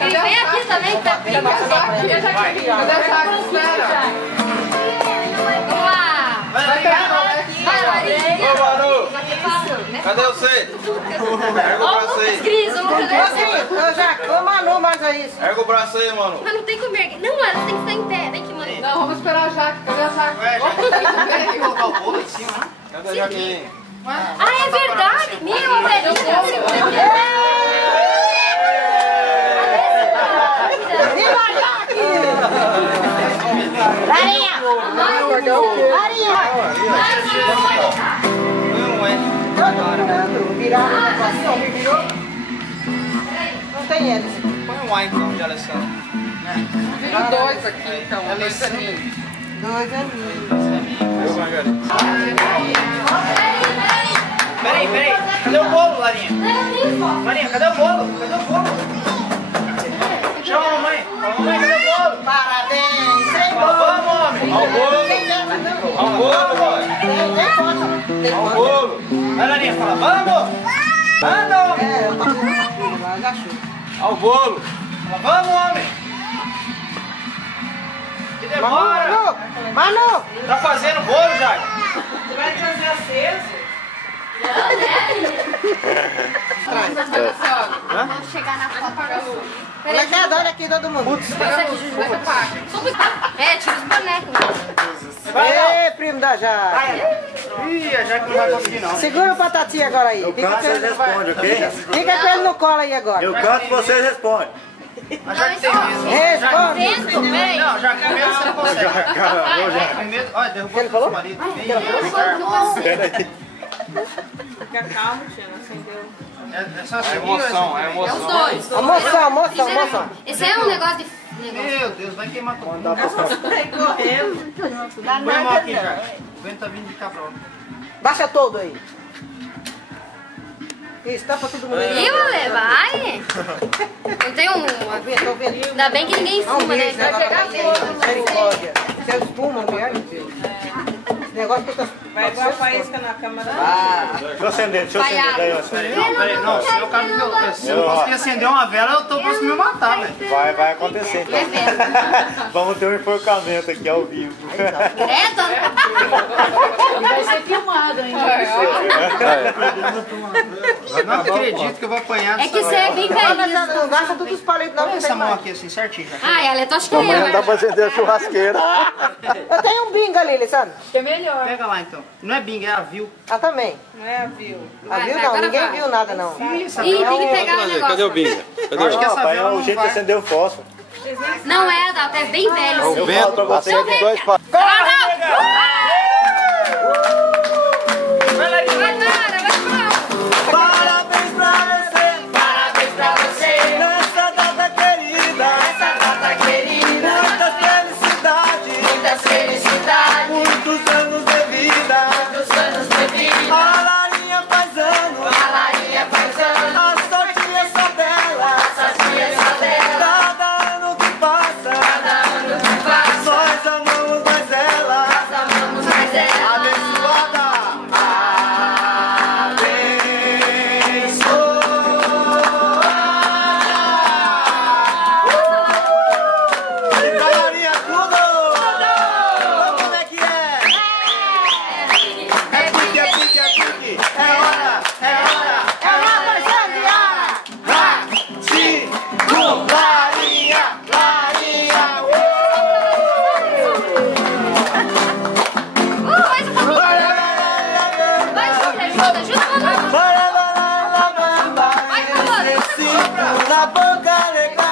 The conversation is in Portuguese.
Ele vem aqui também, tá? Cadê a Jaque? Cadê a Jaque? Espera. Vamos lá. Vai pegar Vai, Maria. Ô, Manu. Cadê você? Erga o braço aí. Cris, o Lucas deu Ô, Jaque, ô, Manu, mais aí. Erga o braço aí, mano. Mas não tem como erguer. Não, mano, tem que estar em pé. Vem aqui, mano. Não, vamos esperar a Jaque. Cadê a Jaque? Tem que colocar o bolo em cima, né? Cadê a Jaqueline? Ah, é verdade. Meu, a velhinha. Viva a Jaque! Maria! Maria! Todo mundo virar. Virou? Não tem ele. Põe um wine então de Alessandro. Virou dois aqui, então. Dois aninhos. Dois aninhos. Eu, Margarida. Peraí. Cadê o bolo, Larinha? Larinha, cadê o bolo? Chama a mamãe. Mamãe, cadê o bolo? Parabéns! Sem Vamos, bolo! homem. Ao bolo. Ao bolo, boy. Tem Ao bolo. Vai, Larinha, fala, vamos. Vamos. É, eu tô com o filho lá, agachou. Ao bolo. Fala, vamos, homem. Que demora. Manu! Tá fazendo bolo, Jaque? Você vai trazer aceso? Vamos chegar na foto. Olha aqui todo mundo. É, tira os bonecos. Ei, primo da Jaque. Ih, a Jaque não vai conseguir, não. Segura o Patati agora aí. Eu canto, vocês respondem, ok? Fica com ele no colo aí agora. Eu canto, vocês respondem. A Jaque tem medo. Responde. Dentro, peraí. Não, Jaque, com medo você não consegue. Com medo... Olha, derrubou o seu marido. Fica calmo, tia, não acendeu. É só É seguir, emoção, é É os emoção. dois. Moção. Esse é um negócio de... Meu Deus, vai queimar tudo. Sai correndo. Põe a mão aqui, Jaque. O vento tá vindo de cá pra lá. Baixa todo aí. Isso, tampa todo mundo aí. Ih, Ale, vai. Não tem um... Tô vendo. Ainda bem que ninguém fuma, né? Vai pegar fogo. Misericórdia. Você espuma, mulher. Esse negócio fica... Vai igual a faísca na câmara. Deixa eu acender daí, ó. Peraí, não, se eu conseguir acender uma vela, eu tô posso me matar, velho. Vai acontecer. Então. Vamos ter um enforcamento aqui ao vivo. Credo. Vai ser filmado ainda. Eu não acredito que eu vou apanhar É que você é bem velhinho. Não gasta todos os palitos não. Põe que essa tem mão mais. aqui assim, certinho, Jaque. Ai, Ale, tu acha que Amanhã é? dá pra acender a churrasqueira. Eu tenho um bingo ali, Alessandro. Que é melhor. Pega lá então. Não é bingo, é avil. Ah, também. Não é a viu. Ah, viu vai, não? agora Ninguém vai. viu nada não. Ih, essa Ih, vela tem que não- pegar o Cadê o negócio. bingo? Cadê Acho que essa Rapaz, vela é o não jeito de vai. acender o fósforo. Não é, Adalto, é bem velho. O vento pra você. acende dois passos. Vai, Nara, vai embora. Parabéns pra você, Parabéns pra você. nessa data querida. Muitas felicidades, Muitas felicidades. muitos anos de vida. Muitos anos de vida. A Larinha faz anos, A Larinha faz anos. a sorte é só dela. Essa tia é só dela. Cada ano que passa, Cada ano que passa. nós amamos mais ela. Nós amamos mais ela. Abençoada. E pra Larinha tudo! Como é que é? É Pique, é pique, é pique! É hora! É uma coisa de hora. Cinco! Larinha! Larinha! mais um pouquinho. Vai, ajuda, mano. Vai, Vai, Manu. na boca legal!